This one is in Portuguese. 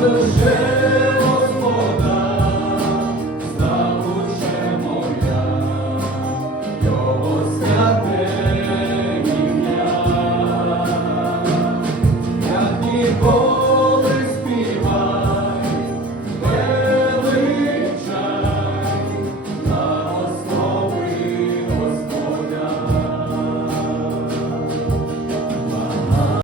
seus pés.